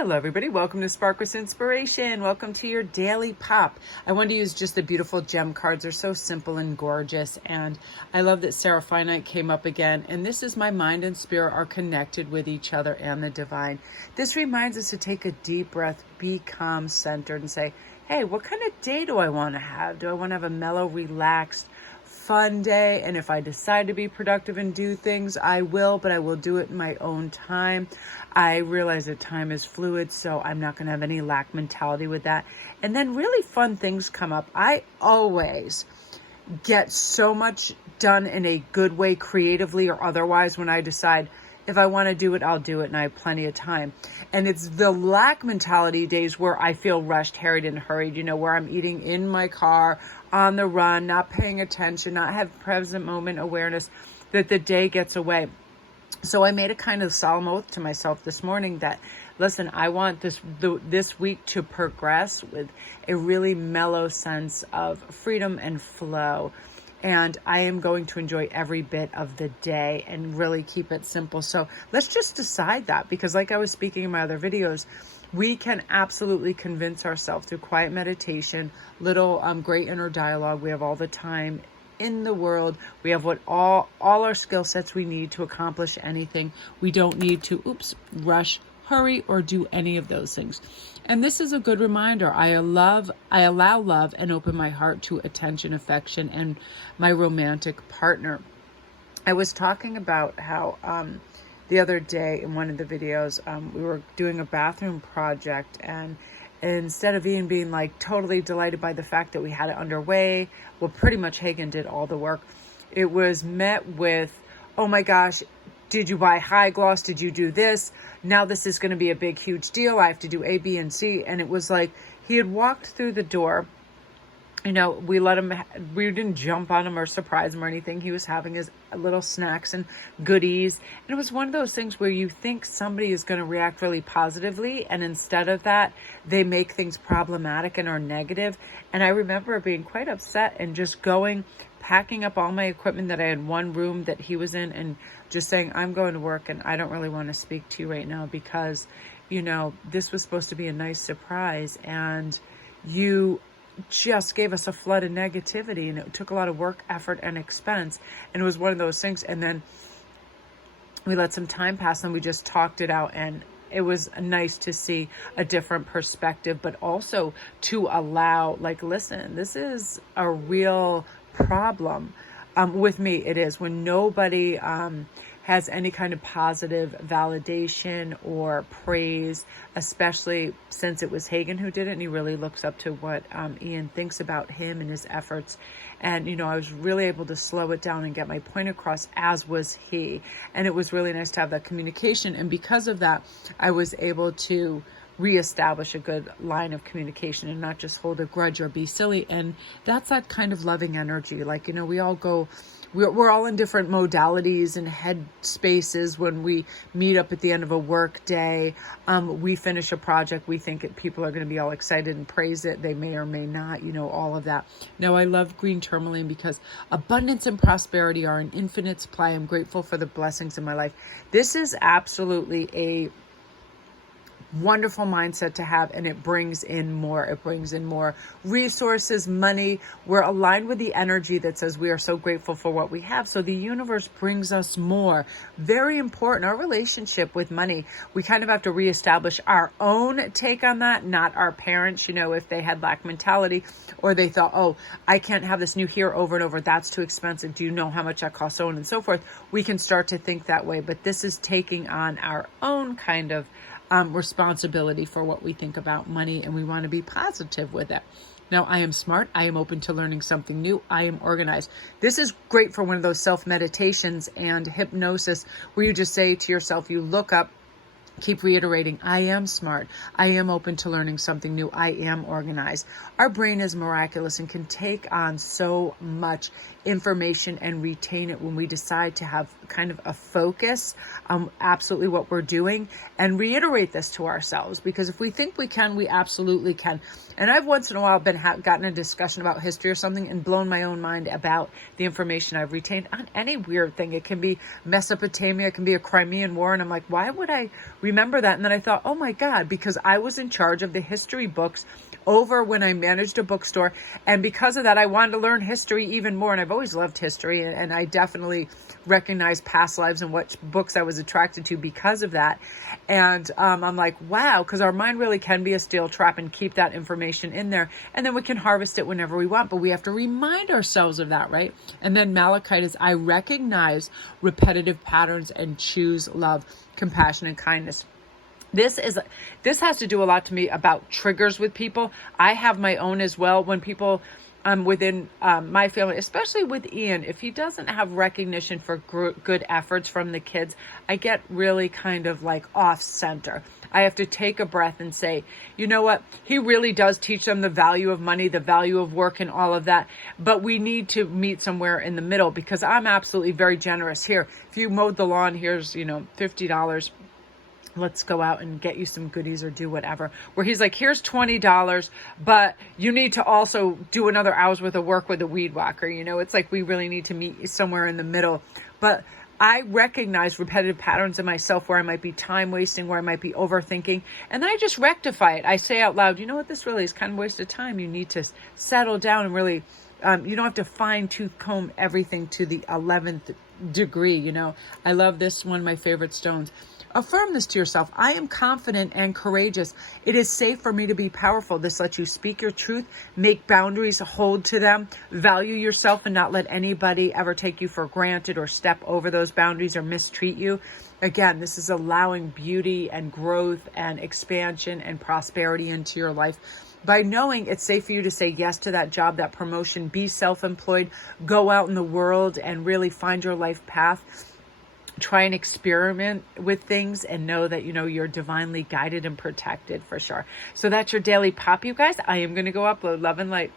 Hello everybody, welcome to Spark with Inspiration. Welcome to your daily pop. I wanted to use just the beautiful gem cards. They're so simple and gorgeous, and I love that Seraphonite came up again. And this is my mind and spirit are connected with each other and the divine. This reminds us to take a deep breath, be calm, centered, and say, hey, what kind of day do I want to have? Do I want to have a mellow, relaxed, fun day? And if I decide to be productive and do things, I will, but I will do it in my own time. I realize that time is fluid, so I'm not going to have any lack mentality with that. And then really fun things come up. I always get so much done in a good way, creatively or otherwise, when I decide if I want to do it, I'll do it, and I have plenty of time. And it's the lack mentality days where I feel rushed, harried, and hurried, where I'm eating in my car, on the run, not paying attention, not have present moment awareness, that the day gets away. So I made a kind of solemn oath to myself this morning that, listen, I want this week to progress with a really mellow sense of freedom and flow. And I am going to enjoy every bit of the day and really keep it simple. So let's just decide that, because like I was speaking in my other videos, we can absolutely convince ourselves through quiet meditation, little great inner dialogue. We have all the time in the world. We have all our skill sets we need to accomplish anything. We don't need to rush, hurry, or do any of those things. And this is a good reminder. I allow love and open my heart to attention, affection, and my romantic partner. I was talking about how the other day in one of the videos, we were doing a bathroom project, and instead of Ian being like totally delighted by the fact that we had it underway, well, pretty much Hagen did all the work. It was met with, oh my gosh, did you buy high gloss? Did you do this? Now this is going to be a big, huge deal. I have to do A, B, and C. And it was like he had walked through the door. We let him, we didn't jump on him or surprise him or anything. He was having his little snacks and goodies. And it was one of those things where you think somebody is going to react really positively, and instead of that, they make things problematic and are negative. And I remember being quite upset and just packing up all my equipment that I had one room that he was in, and just saying, I'm going to work and I don't really want to speak to you right now because, this was supposed to be a nice surprise, and you just gave us a flood of negativity, and it took a lot of work, effort, and expense. And it was one of those things. And then we let some time pass and we just talked it out, and it was nice to see a different perspective, but also to allow, listen, this is a real problem. With me, it is when nobody has any kind of positive validation or praise, especially since it was Hagen who did it, and he really looks up to what Ian thinks about him and his efforts. And, I was really able to slow it down and get my point across, as was he. And it was really nice to have that communication. And because of that, I was able to reestablish a good line of communication and not just hold a grudge or be silly. And that's that kind of loving energy. We're all in different modalities and head spaces when we meet up at the end of a work day. We finish a project. We think people are going to be all excited and praise it. They may or may not, all of that. Now, I love green tourmaline because abundance and prosperity are an infinite supply. I'm grateful for the blessings in my life. This is absolutely a wonderful mindset to have, and it brings in more. It brings in more resources, money. We're aligned with the energy that says we are so grateful for what we have. So the universe brings us more. Very important. Our relationship with money, we kind of have to reestablish our own take on that, not our parents, if they had lack mentality, or they thought, oh, I can't have this new here over and over. That's too expensive. Do you know how much that costs? So on and so forth. We can start to think that way, but this is taking on our own kind of responsibility for what we think about money, and we want to be positive with it. Now, I am smart. I am open to learning something new. I am organized. This is great for one of those self-meditations and hypnosis where you just say to yourself, you look up, keep reiterating, I am smart. I am open to learning something new. I am organized. Our brain is miraculous and can take on so much information and retain it when we decide to have kind of a focus on absolutely what we're doing and reiterate this to ourselves, because if we think we can, we absolutely can. And I've once in a while gotten a discussion about history or something and blown my own mind about the information I've retained on any weird thing. It can be Mesopotamia, it can be a Crimean War, and I'm like, why would I remember that. And then I thought, oh my God, because I was in charge of the history books over when I managed a bookstore. And because of that, I wanted to learn history even more. And I've always loved history. And I definitely recognize past lives and what books I was attracted to because of that. And I'm like, wow, because our mind really can be a steel trap and keep that information in there. And then we can harvest it whenever we want. But we have to remind ourselves of that, right? And then malachite is, I recognize repetitive patterns and choose love, compassion, and kindness. This has to do a lot to me about triggers with people. I have my own as well. When people within my family, especially with Ian, if he doesn't have recognition for good efforts from the kids, I get really kind of like off center. I have to take a breath and say, you know what? He really does teach them the value of money, the value of work, and all of that. But we need to meet somewhere in the middle, because I'm absolutely very generous here. If you mowed the lawn, here's, $50. Let's go out and get you some goodies or do whatever. Where he's like, here's $20, but you need to also do another hour's worth of work with a weed whacker. It's like we really need to meet somewhere in the middle. But I recognize repetitive patterns in myself where I might be time wasting, where I might be overthinking, and then I just rectify it. I say out loud, you know what, this really is kind of a waste of time. You need to settle down and really, you don't have to fine tooth comb everything to the 11th degree. I love this, one of my favorite stones. Affirm this to yourself. I am confident and courageous. It is safe for me to be powerful. This lets you speak your truth, make boundaries, hold to them, value yourself, and not let anybody ever take you for granted or step over those boundaries or mistreat you. Again, this is allowing beauty and growth and expansion and prosperity into your life. By knowing it's safe for you to say yes to that job, that promotion, be self-employed, go out in the world and really find your life path. Try and experiment with things and know that, you're divinely guided and protected for sure. So that's your daily pop, you guys. I am going to go upload. Love and light.